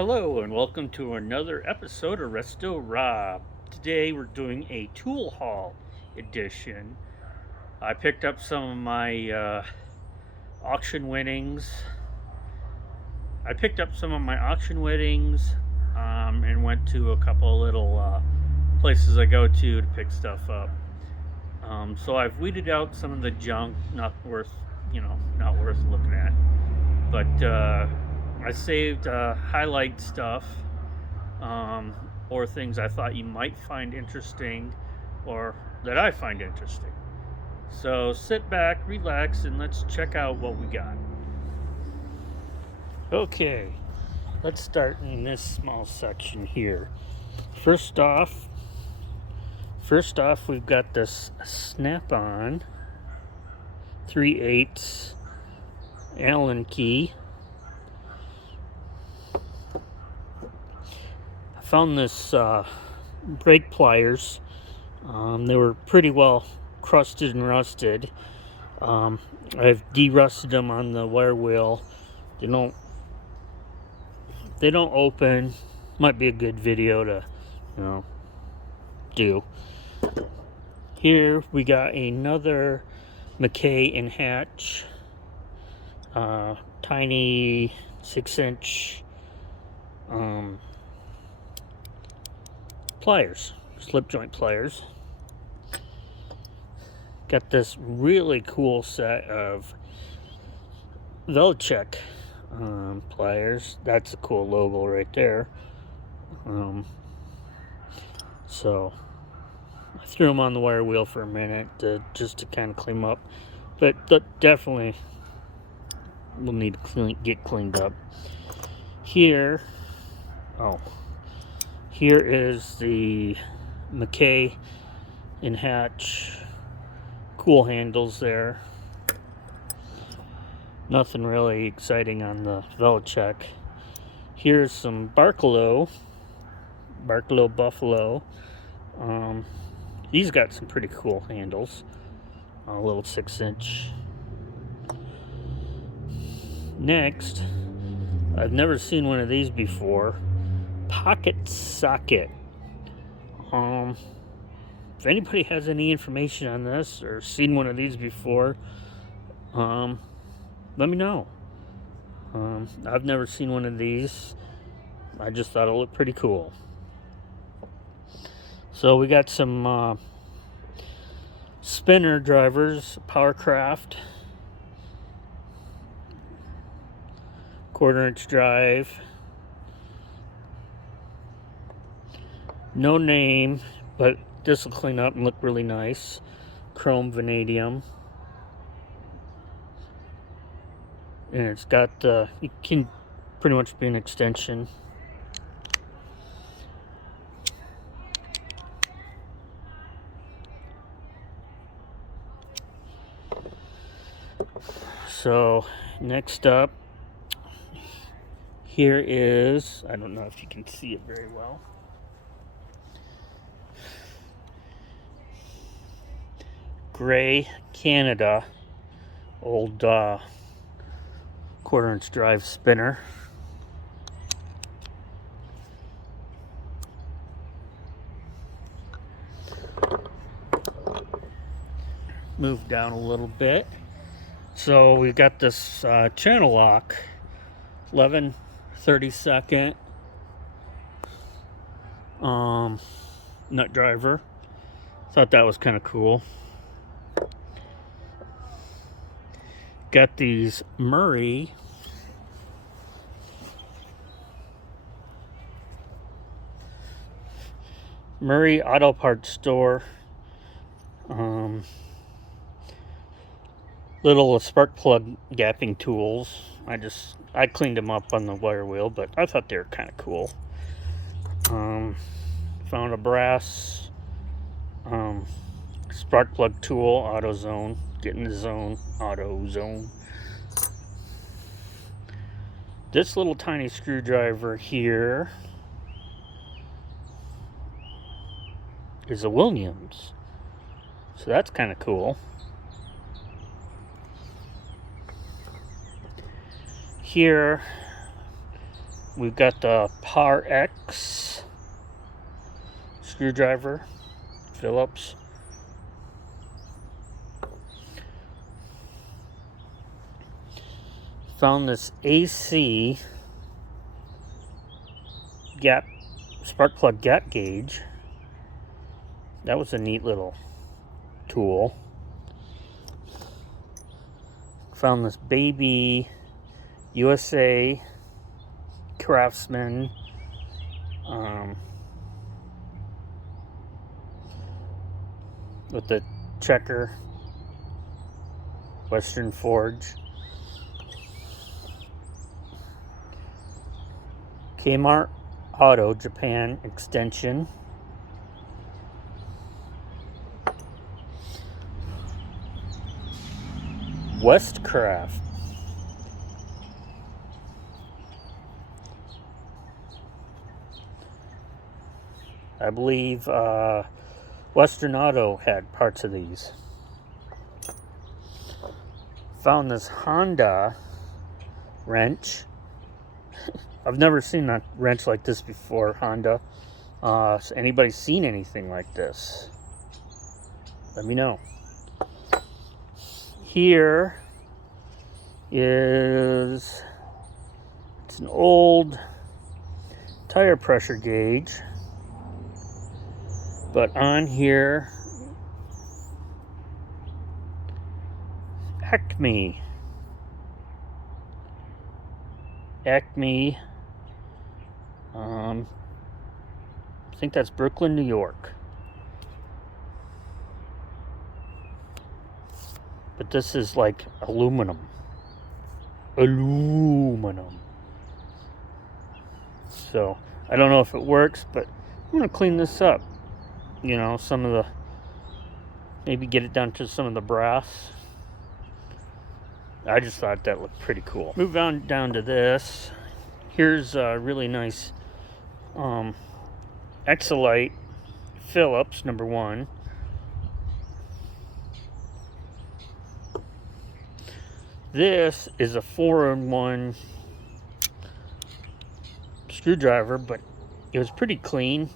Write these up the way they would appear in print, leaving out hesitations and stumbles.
Hello and welcome to another episode of Resto-Rob. Today we're doing a tool haul edition. I picked up some of my auction winnings. And went to a couple of little places I go to pick stuff up. So I've weeded out some of the junk, not worth looking at. But I saved highlight stuff or things I thought you might find interesting or that I find interesting. So sit back, relax, and let's check out what we got. Okay, let's start in this small section here. First off, we've got this snap-on 3/8 Allen key. I found this brake pliers. They were pretty well crusted and rusted. I've de-rusted them on the wire wheel. They don't open. Might be a good video to do. Here we got another McKay and Hatch tiny 6-inch pliers, slip joint pliers. Got this really cool set of Velocek pliers. That's a cool logo right there. So I threw them on the wire wheel for a minute just to kind of clean them up, but definitely will need to get cleaned up. Here is the McKay and Hatch cool handles there. Nothing really exciting on the Velocek. Here's some Buffalo. These got some pretty cool handles. A little 6-inch. Next, I've never seen one of these before. Pocket socket. If anybody has any information on this or seen one of these before, let me know. I've never seen one of these. I just thought it looked pretty cool. So we got some spinner drivers, Powercraft, 1/4-inch drive. No name, but this will clean up and look really nice. Chrome vanadium. And it's got, it can pretty much be an extension. So, next up, here is, I don't know if you can see it very well. Gray Canada, old 1/4-inch drive spinner. Move down a little bit. So we've got this channel lock, 11/32 nut driver. Thought that was kind of cool. Got these Murray Auto Parts Store little spark plug gapping tools. I cleaned them up on the wire wheel, but I thought they were kind of cool. Found a brass spark plug tool, AutoZone. Get in the zone, AutoZone. This little tiny screwdriver here is a Williams. So that's kind of cool. Here We've got the Par X screwdriver, Phillips. Found this AC gap, spark plug gap gauge. That was a neat little tool. Found this baby USA Craftsman with the checker Western Forge. Kmart Auto Japan extension. Westcraft. I believe Western Auto had parts of these. Found this Honda wrench. I've never seen a wrench like this before, Honda. Has anybody seen anything like this? Let me know. Here is, it's an old tire pressure gauge, but on here, Acme, I think that's Brooklyn, New York. But this is like aluminum. So, I don't know if it works, but I'm going to clean this up. You know, some of the, maybe get it down to some of the brass. I just thought that looked pretty cool. Move on down to this. Here's a really nice Exolite Phillips #1. This is a 4-in-1 screwdriver, but it was pretty clean.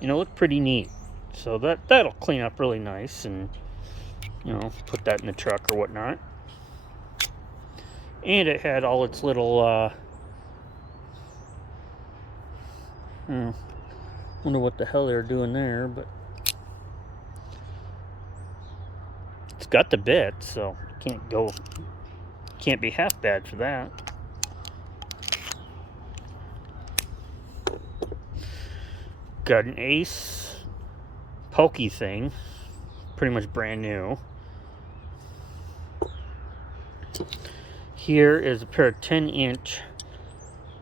You know, looked pretty neat. So that'll clean up really nice, and you know, put that in the truck or whatnot. And it had all its little wonder what the hell they're doing there, but it's got the bit, so can't be half bad for that. Got an Ace pokey thing, pretty much brand new. Here is a pair of 10-inch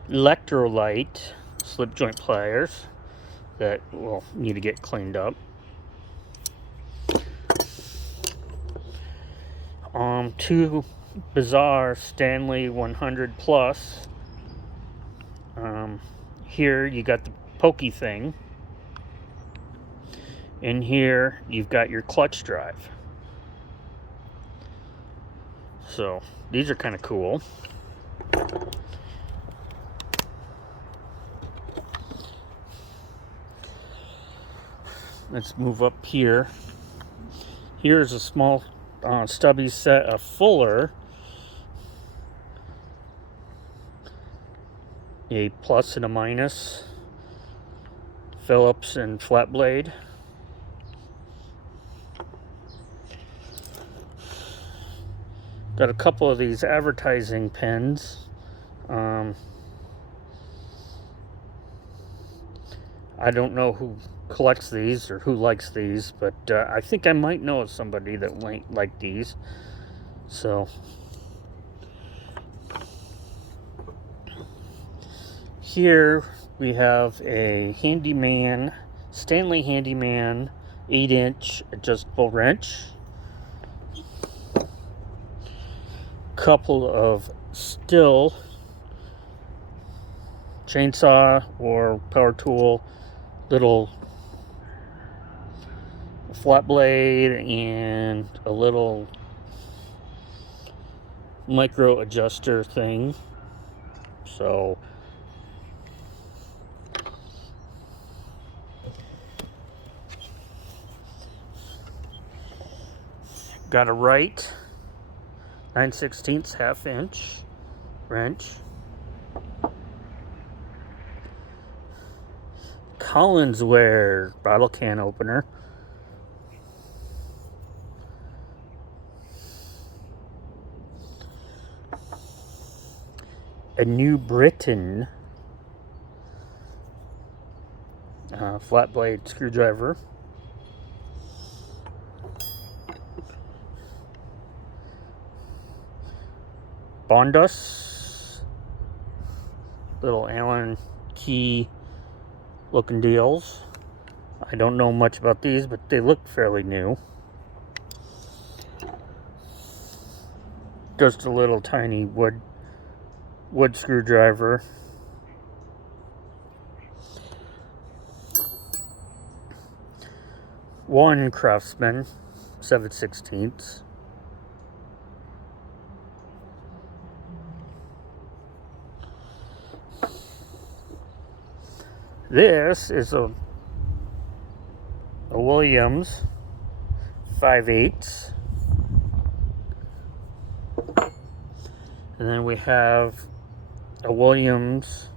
electrolyte slip joint pliers that will need to get cleaned up. Two bizarre Stanley 100 plus. Here you got the pokey thing, and here you've got your clutch drive. So these are kind of cool. Let's move up here. Here's a small stubby set of Fuller, a plus and a minus, Phillips and flat blade. Got a couple of these advertising pens. I don't know who collects these or who likes these, but I think I might know somebody that might like these. So here we have a Handyman, Stanley Handyman 8-inch adjustable wrench. Couple of Stihl chainsaw or power tool, little flat blade, and a little micro adjuster thing. So Got a right 9/16 1/2" wrench. Collinsware bottle can opener. A New Britain flat blade screwdriver. Bondus, little Allen key looking deals. I don't know much about these, but they look fairly new. Just a little tiny wood screwdriver. One Craftsman 7/16. This is a Williams 5/8. And then we have a Williams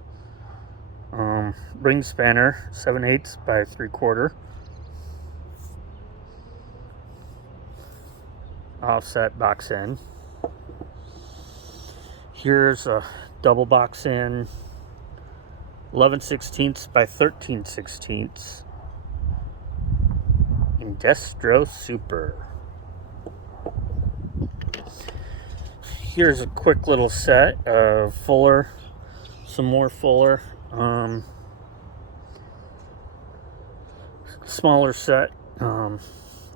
ring spanner 7/8 by 3/4. Offset box end. Here's a double box end 11/16 by 13/16 Indestro Super. Here's a quick little set of Fuller, some more Fuller, smaller set,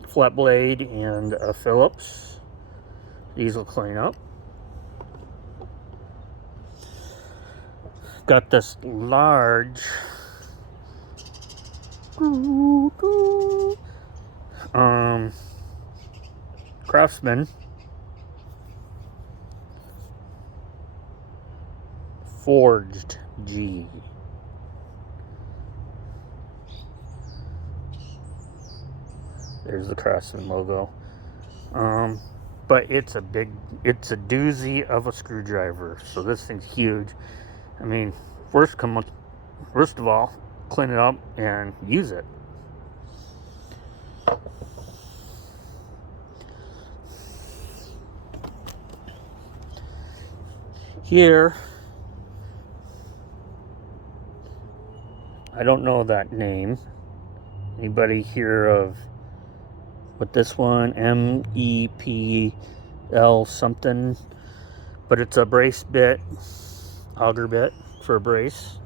flat blade and a Phillips. These will clean up. Got this large Craftsman Forged G. There's the Craftsman logo. But it's a doozy of a screwdriver. So this thing's huge. I mean, first of all, clean it up and use it. Here, I don't know that name. Anybody hear of what this one? MEPL something. But it's a brace bit, auger bit for a brace.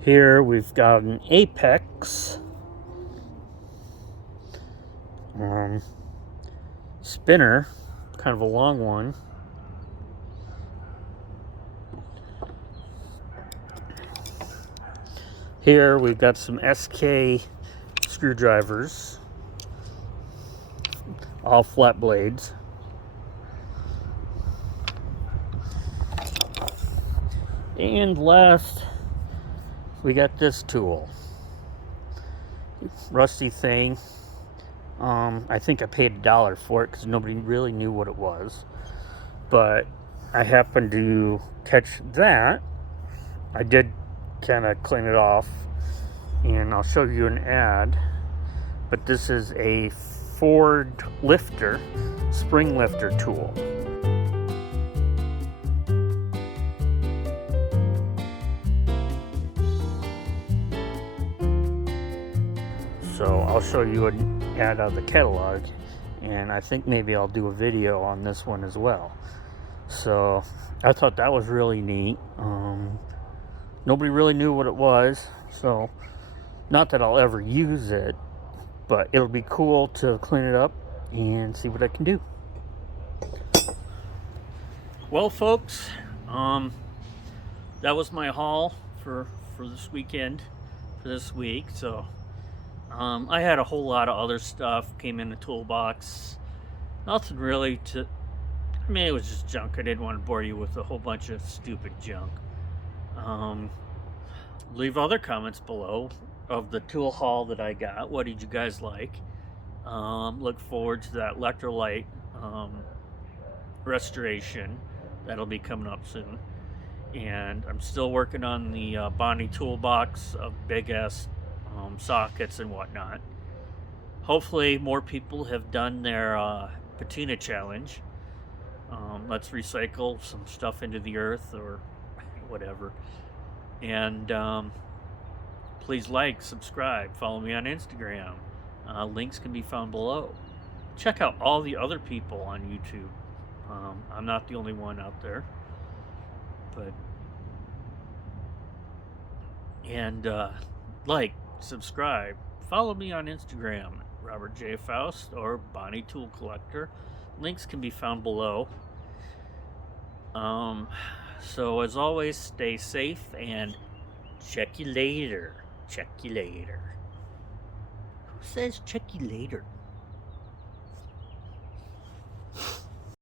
Here we've got an Apex spinner, kind of a long one. Here we've got some SK screwdrivers, all flat blades. And last, we got this tool. Rusty thing. I think I paid $1 for it because nobody really knew what it was. But I happened to catch that. I did kind of clean it off, and I'll show you an ad. But this is a Ford lifter, spring lifter tool. So I'll show you an ad out of the catalog, and I think maybe I'll do a video on this one as well. So I thought that was really neat. Nobody really knew what it was, so not that I'll ever use it, but it'll be cool to clean it up and see what I can do. Well, folks, that was my haul for this weekend, for this week. So I had a whole lot of other stuff came in the toolbox. Nothing really to, I mean, it was just junk. I didn't want to bore you with a whole bunch of stupid junk. Leave other comments below of the tool haul that I got. What did you guys like? Look forward to that electrolyte restoration that'll be coming up soon. And I'm still working on the Bonney toolbox of big ass sockets and whatnot. Hopefully, more people have done their patina challenge. Let's recycle some stuff into the earth or whatever. And please like, subscribe, follow me on Instagram. Links can be found below. Check out all the other people on YouTube. I'm not the only one out there. But like, subscribe, follow me on Instagram, Robert J. Faust or Bonney Tool Collector. Links can be found below. So as always, stay safe and check you later. Check you later. Who says check you later?